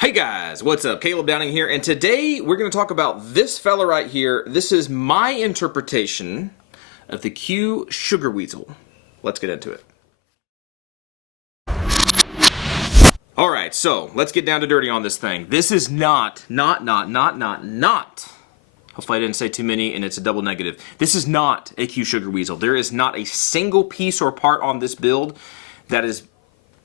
Hey guys, what's up? Caleb Downing here, and today we're going to talk about this fella right here. This is my interpretation of the Q Sugar Weasel. Let's get into it. Alright, so let's get down to dirty on this thing. This is not, hopefully I didn't say too many and it's a double negative. This is not a Q Sugar Weasel. There is not a single piece or part on this build that is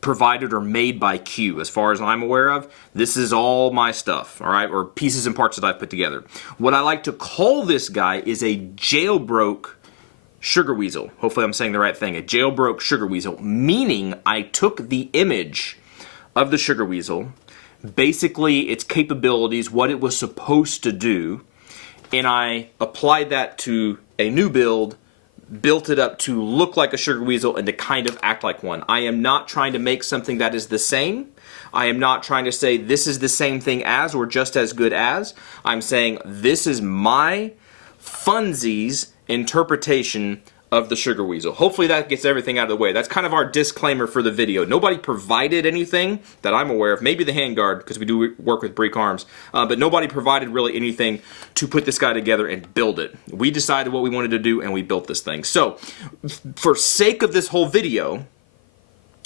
provided or made by Q, as far as I'm aware of. This is all my stuff, alright, or pieces and parts that I've put together. What I like to call this guy is a JailBroke Sugar Weasel. Hopefully I'm saying the right thing. A JailBroke Sugar Weasel, meaning I took the image of the Sugar Weasel, basically its capabilities, what it was supposed to do, and I applied that to a new build, built it up to look like a Sugar Weasel and to kind of act like one. I am not trying to make something that is the same. I am not trying to say this is the same thing as or just as good as. I'm saying this is my funsies interpretation of the Sugar Weasel. Hopefully that gets everything out of the way. That's kind of our disclaimer for the video. Nobody provided anything that I'm aware of. Maybe the handguard, because we do work with Break Arms, but nobody provided really anything to put this guy together and build it. We decided what we wanted to do and we built this thing. So, for sake of this whole video,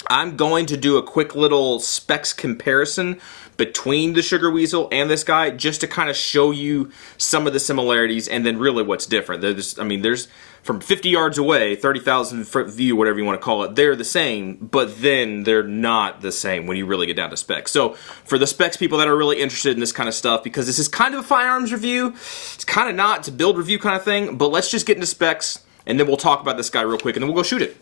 I'm going to do a quick little specs comparison between the Sugar Weasel and this guy, just to kind of show you some of the similarities and then really what's different. There's from 50 yards away, 30,000 foot view, whatever you want to call it, they're the same, but then they're not the same when you really get down to specs. So for the specs people that are really interested in this kind of stuff, because this is kind of a firearms review, it's kind of not, it's a build review kind of thing, but let's just get into specs and then we'll talk about this guy real quick and then we'll go shoot it.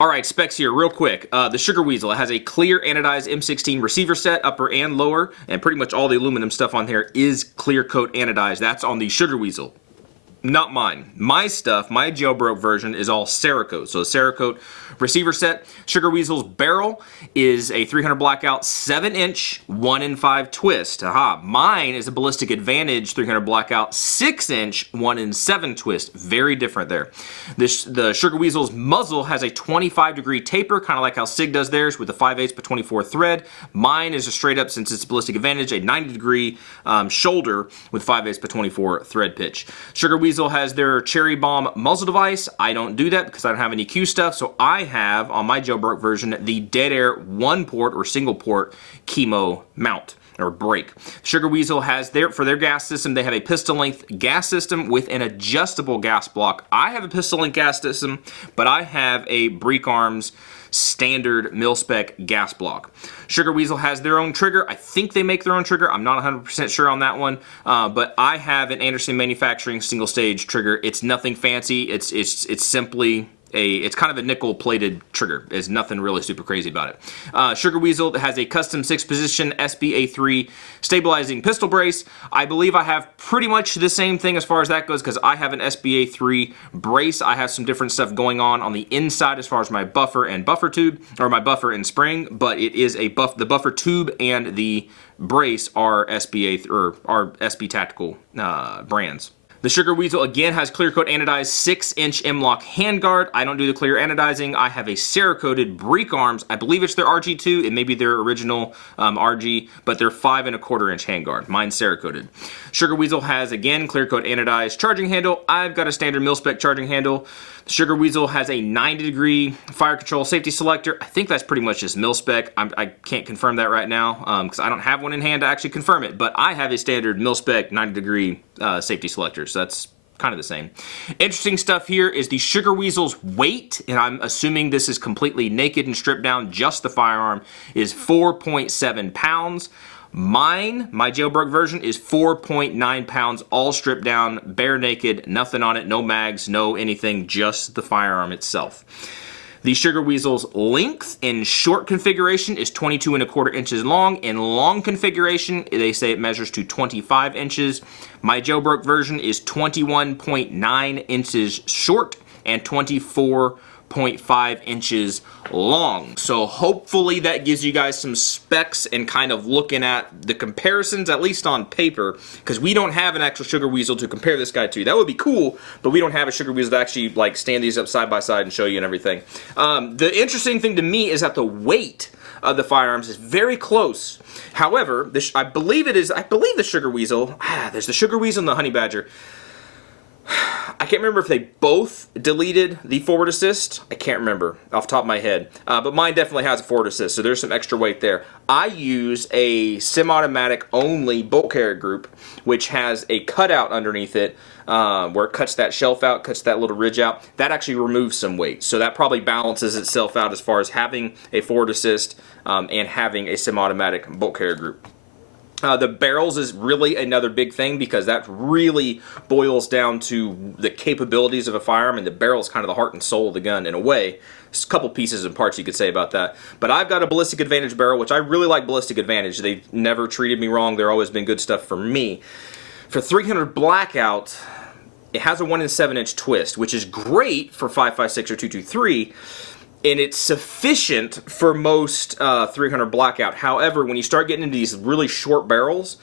Alright, specs here, real quick. The Sugar Weasel, it has a clear anodized M16 receiver set, upper and lower, and pretty much all the aluminum stuff on here is clear coat anodized. That's on the Sugar Weasel. not mine. My stuff, my jailbroke version is all Cerakote. So Cerakote receiver set. Sugar Weasel's barrel is a 300 blackout 7-inch 1 in 5 twist. Aha. Mine is a Ballistic Advantage 300 blackout 6-inch 1 in 7 twist. Very different there. The Sugar Weasel's muzzle has a 25-degree taper, kind of like how Sig does theirs with a 5/8 by 24 thread. Mine is a straight up, since it's Ballistic Advantage, a 90-degree shoulder with 5/8 by 24 thread pitch. Sugar Weasel has their Cherry Bomb muzzle device. I don't do that because I don't have any Q stuff, so I have, on my jailbroke version, the Dead Air 1-port or single-port KeyMo mount or brake. Sugar Weasel has for their gas system, they have a pistol-length gas system with an adjustable gas block. I have a pistol-length gas system, but I have a Break Arms standard MilSpec gas block. Sugar Weasel has their own trigger. I think they make their own trigger. I'm not 100% sure on that one, but I have an Anderson Manufacturing single stage trigger. It's nothing fancy. It's simply it's kind of a nickel plated trigger. There's nothing really super crazy about it. Sugar Weasel has a custom 6-position SBA3 stabilizing pistol brace. I believe I have pretty much the same thing as far as that goes because I have an SBA3 brace. I have some different stuff going on the inside as far as my buffer and buffer tube, or my buffer and spring, but it is the buffer tube and the brace are SBA or are SB Tactical brands. The Sugar Weasel again has clear coat anodized 6-inch M-LOK handguard. I don't do the clear anodizing. I have a Cerakoted Break Arms. I believe it's their RG2. It may be their original RG, but they're 5 1/4 inch handguard. Mine's Cerakoted. Sugar Weasel has again clear coat anodized charging handle. I've got a standard MilSpec charging handle. The Sugar Weasel has a 90-degree fire control safety selector. I think that's pretty much just MilSpec. I can't confirm that right now because I don't have one in hand to actually confirm it, but I have a standard MilSpec 90-degree safety selector, so that's kind of the same. Interesting stuff here is the Sugar Weasel's weight, and I'm assuming this is completely naked and stripped down, just the firearm, is 4.7 pounds. Mine, my jailbroke version, is 4.9 pounds, all stripped down, bare naked, nothing on it, no mags, no anything, just the firearm itself. The Sugar Weasel's length in short configuration is 22 1/4 inches long. In long configuration, they say it measures to 25 inches. My jailbroke version is 21.9 inches short and 24.5 inches long. So hopefully that gives you guys some specs and kind of looking at the comparisons, at least on paper, because we don't have an actual Sugar Weasel to compare this guy to. That would be cool, but we don't have a Sugar Weasel to actually like stand these up side by side and show you and everything. The interesting thing to me is that the weight of the firearms is very close. However, I believe the Sugar Weasel, there's the Sugar Weasel and the Honey Badger. I can't remember if they both deleted the forward assist. I can't remember off the top of my head. But mine definitely has a forward assist, so there's some extra weight there. I use a semi-automatic only bolt carrier group, which has a cutout underneath it where it cuts that shelf out, cuts that little ridge out. That actually removes some weight. So that probably balances itself out as far as having a forward assist and having a semi-automatic bolt carrier group. The barrels is really another big thing because that really boils down to the capabilities of a firearm, and the barrel is kind of the heart and soul of the gun in a way. There's a couple pieces and parts you could say about that. But I've got a Ballistic Advantage barrel, which I really like Ballistic Advantage. They've never treated me wrong. They've always been good stuff for me. For 300 blackout, it has a 1 7-inch twist, which is great for 5.56 or 223. And it's sufficient for most 300 blackout. However, when you start getting into these really short barrels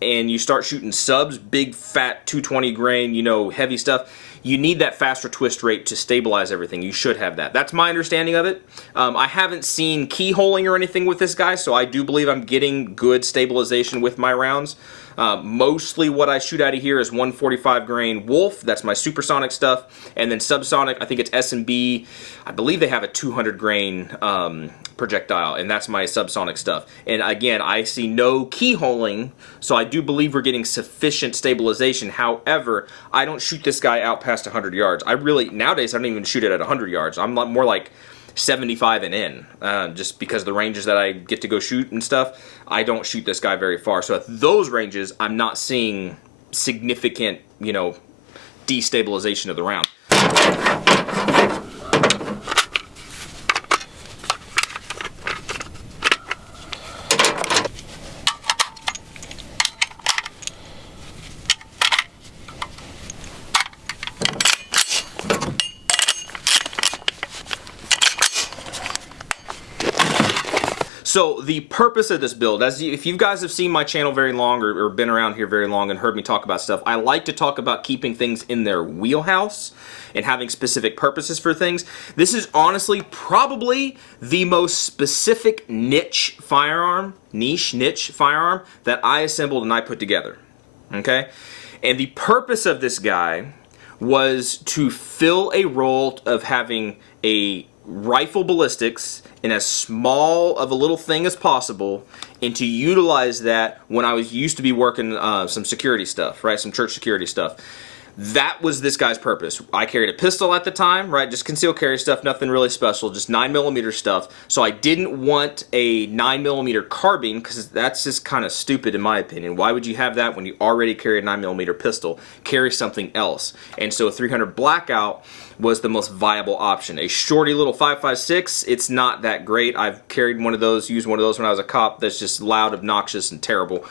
and you start shooting subs, big fat 220 grain, you know, heavy stuff, you need that faster twist rate to stabilize everything. You should have that. That's my understanding of it. I haven't seen keyholing or anything with this guy, so I do believe I'm getting good stabilization with my rounds. Mostly what I shoot out of here is 145 grain Wolf. That's my supersonic stuff. And then subsonic, I think it's S&B. I believe they have a 200 grain projectile, and that's my subsonic stuff. And again, I see no keyholing, so I do believe we're getting sufficient stabilization. However, I don't shoot this guy out past 100 yards. Nowadays, I don't even shoot it at 100 yards. I'm more like 75 and in, just because of the ranges that I get to go shoot and stuff. I don't shoot this guy very far, so at those ranges I'm not seeing significant, you know, destabilization of the round. So the purpose of this build, if you guys have seen my channel very long or been around here very long and heard me talk about stuff, I like to talk about keeping things in their wheelhouse and having specific purposes for things. This is honestly probably the most specific niche firearm that I assembled and I put together. Okay? And the purpose of this guy was to fill a role of having a rifle ballistics in as small of a little thing as possible, and to utilize that when I used to be working some security stuff, right? Some church security stuff. That was this guy's purpose. I carried a pistol at the time, right? Just concealed carry stuff, nothing really special, just 9mm stuff. So I didn't want a 9mm carbine because that's just kind of stupid in my opinion. Why would you have that when you already carry a 9mm pistol? Carry something else. And so a 300 Blackout was the most viable option. A shorty little 5.56, it's not that great. I've carried one of those, used one of those when I was a cop. That's just loud, obnoxious, and terrible.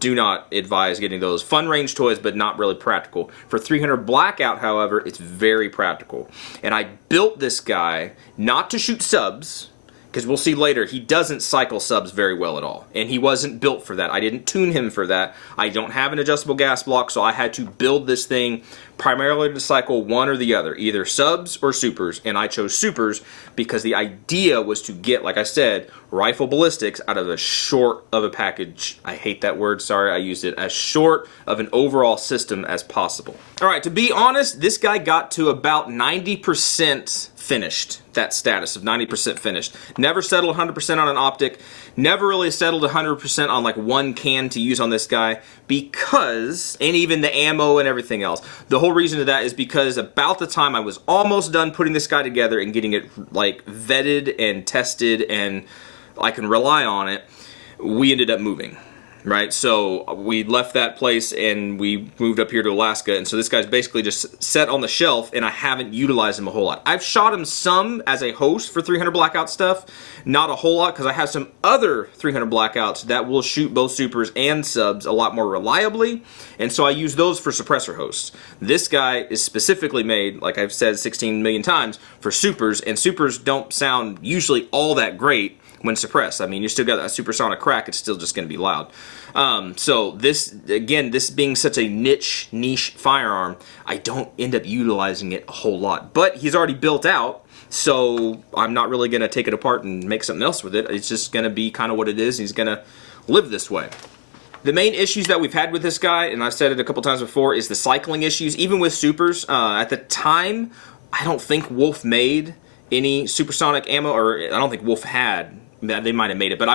Do not advise getting those. Fun range toys, but not really practical. For 300 Blackout, however, it's very practical. And I built this guy not to shoot subs, because we'll see later, he doesn't cycle subs very well at all. And he wasn't built for that. I didn't tune him for that. I don't have an adjustable gas block, so I had to build this thing primarily to cycle one or the other, either subs or supers. And I chose supers because the idea was to get, like I said, rifle ballistics out of as short of a package. I hate that word, sorry, I used it. As short of an overall system as possible. All right, to be honest, this guy got to about 90% finished, that status of 90% finished. Never settled 100% on an optic. Never really settled 100% on like one can to use on this guy because, and even the ammo and everything else. The whole reason of that is because about the time I was almost done putting this guy together and getting it like vetted and tested and I can rely on it, we ended up moving. Right, so we left that place and we moved up here to Alaska, and so this guy's basically just set on the shelf and I haven't utilized him a whole lot. I've shot him some as a host for 300 Blackout stuff, not a whole lot because I have some other 300 Blackouts that will shoot both supers and subs a lot more reliably, and so I use those for suppressor hosts. This guy is specifically made, like I've said 16 million times, for supers, and supers don't sound usually all that great when suppressed. I mean, you still got a supersonic crack, it's still just going to be loud. So this, again, this being such a niche firearm, I don't end up utilizing it a whole lot. But he's already built out, so I'm not really going to take it apart and make something else with it. It's just going to be kind of what it is. He's going to live this way. The main issues that we've had with this guy, and I've said it a couple times before, is the cycling issues, even with supers. At the time, I don't think Wolf made any supersonic ammo, or I don't think Wolf had. They might have made it, but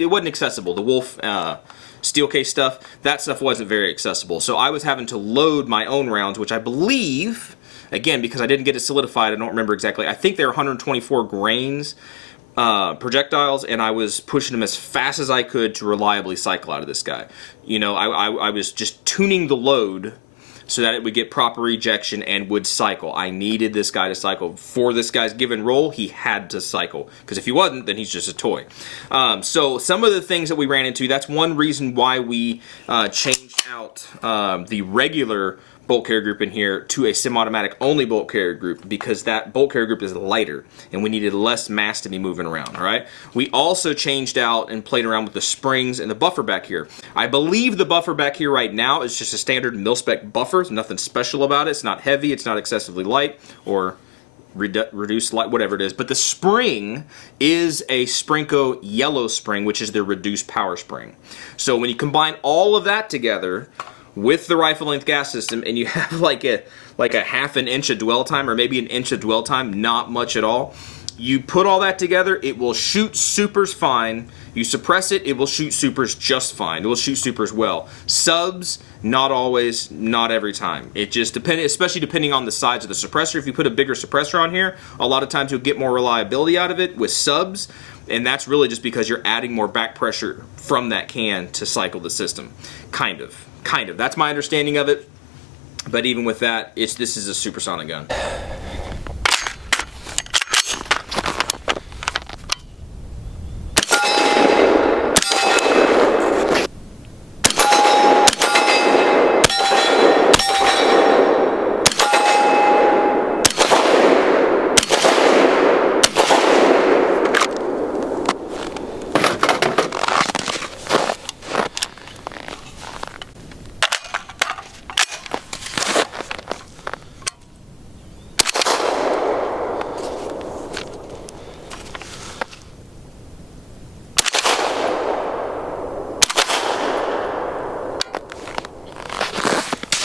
it wasn't accessible. The Wolf steel case stuff, that stuff wasn't very accessible. So I was having to load my own rounds, which I believe, again, because I didn't get it solidified, I don't remember exactly. I think they were 124 grains projectiles, and I was pushing them as fast as I could to reliably cycle out of this guy. You know, I was just tuning the load so that it would get proper ejection and would cycle. I needed this guy to cycle. For this guy's given role, he had to cycle. Because if he wasn't, then he's just a toy. So some of the things that we ran into, that's one reason why we changed out the regular bolt carrier group in here to a semi-automatic only bolt carrier group, because that bolt carrier group is lighter and we needed less mass to be moving around. All right. We also changed out and played around with the springs and the buffer back here. I believe the buffer back here right now is just a standard Mil-Spec buffer. There's nothing special about it. It's not heavy. It's not excessively light or reduced light, whatever it is. But the spring is a Sprinko yellow spring, which is the reduced power spring. So when you combine all of that together with the rifle length gas system, and you have like a half an inch of dwell time, or maybe an inch of dwell time, not much at all. You put all that together, it will shoot supers fine. You suppress it, it will shoot supers just fine. It will shoot supers well. Subs, not always, not every time. It just depends, especially depending on the size of the suppressor. If you put a bigger suppressor on here, a lot of times you'll get more reliability out of it with subs, and that's really just because you're adding more back pressure from that can to cycle the system. Kind of. That's my understanding of it. But even with that, this is a supersonic gun.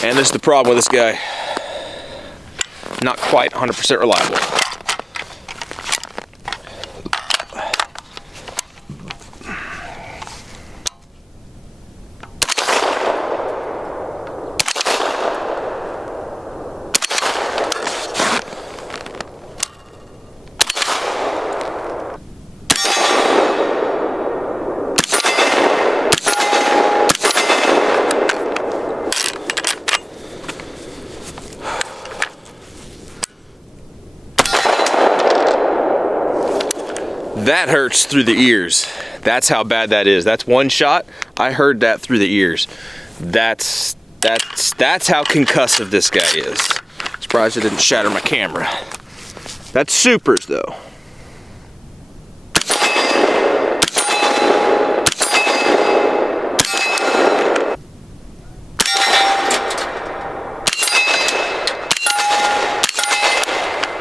And this is the problem with this guy. Not quite 100% reliable. That hurts through the ears. That's how bad that is. That's one shot. I heard that through the ears. That's how concussive this guy is. Surprised it didn't shatter my camera. That's supers though.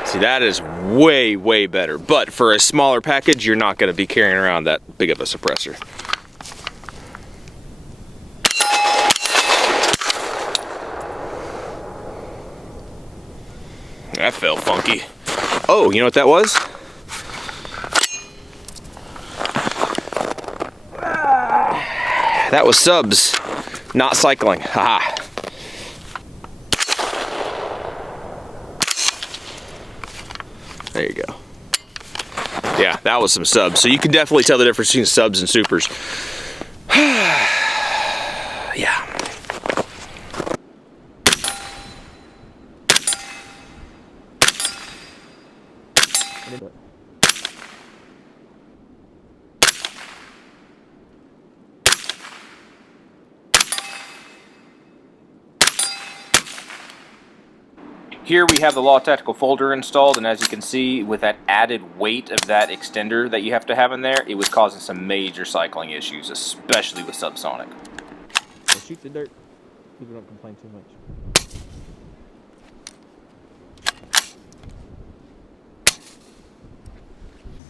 See, that is way, way better. But for a smaller package, you're not going to be carrying around that big of a suppressor. That felt funky. Oh, you know what that was? That was subs, not cycling. Haha. There you go. Yeah, that was some subs. So you can definitely tell the difference between subs and supers. Yeah. Here we have the Law Tactical folder installed, and as you can see, with that added weight of that extender that you have to have in there, it was causing some major cycling issues, especially with subsonic. Well, shoot the dirt. People don't complain too much.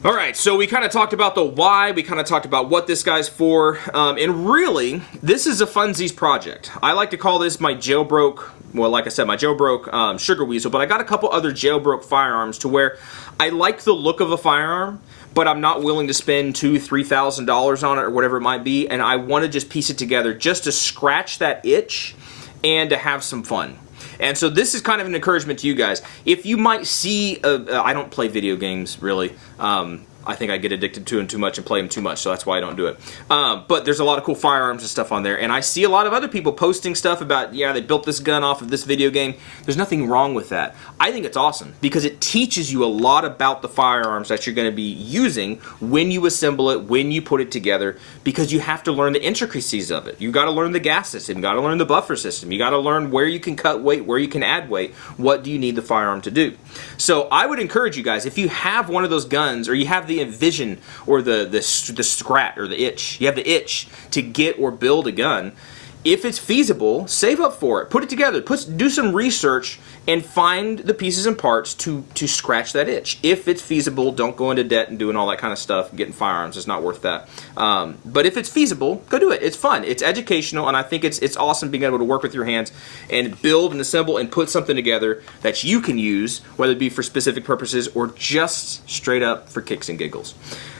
All right, so we kind of talked about the why, we kind of talked about what this guy's for, and really, this is a funsies project. I like to call this my jailbroke, well, like I said, my jailbroke Sugar Weasel, but I got a couple other jailbroke firearms to where I like the look of a firearm, but I'm not willing to spend $2,000–$3,000 on it or whatever it might be, and I want to just piece it together just to scratch that itch and to have some fun. And so this is kind of an encouragement to you guys. If you might see, I don't play video games really. I think I get addicted to them too much and play them too much, so that's why I don't do it. But there's a lot of cool firearms and stuff on there, and I see a lot of other people posting stuff about, yeah, they built this gun off of this video game. There's nothing wrong with that. I think it's awesome because it teaches you a lot about the firearms that you're going to be using when you assemble it, when you put it together, because you have to learn the intricacies of it. You got to learn the gas system, you got to learn the buffer system, you got to learn where you can cut weight, where you can add weight, what do you need the firearm to do. So I would encourage you guys, if you have one of those guns or you have the vision or the scrat or the itch, you have the itch to get or build a gun, if it's feasible, save up for it, put it together, do some research and find the pieces and parts to scratch that itch. If it's feasible, don't go into debt and doing all that kind of stuff, getting firearms, it's not worth that. But if it's feasible, go do it. It's fun, it's educational, and I think it's awesome being able to work with your hands and build and assemble and put something together that you can use, whether it be for specific purposes or just straight up for kicks and giggles.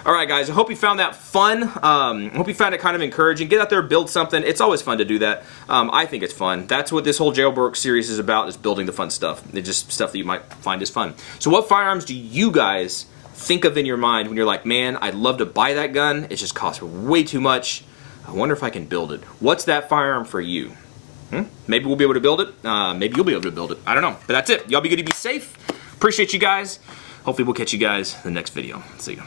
All right, guys, I hope you found that fun. I hope you found it kind of encouraging. Get out there, build something. It's always fun to do that. I think it's fun. That's what this whole Jailbroke series is about, is building the fun stuff. It's just stuff that you might find is fun. So what firearms do you guys think of in your mind when you're like, man, I'd love to buy that gun. It just costs way too much. I wonder if I can build it. What's that firearm for you? Maybe we'll be able to build it. Maybe you'll be able to build it. I don't know. But that's it. Y'all be good to be safe. Appreciate you guys. Hopefully we'll catch you guys in the next video. See you.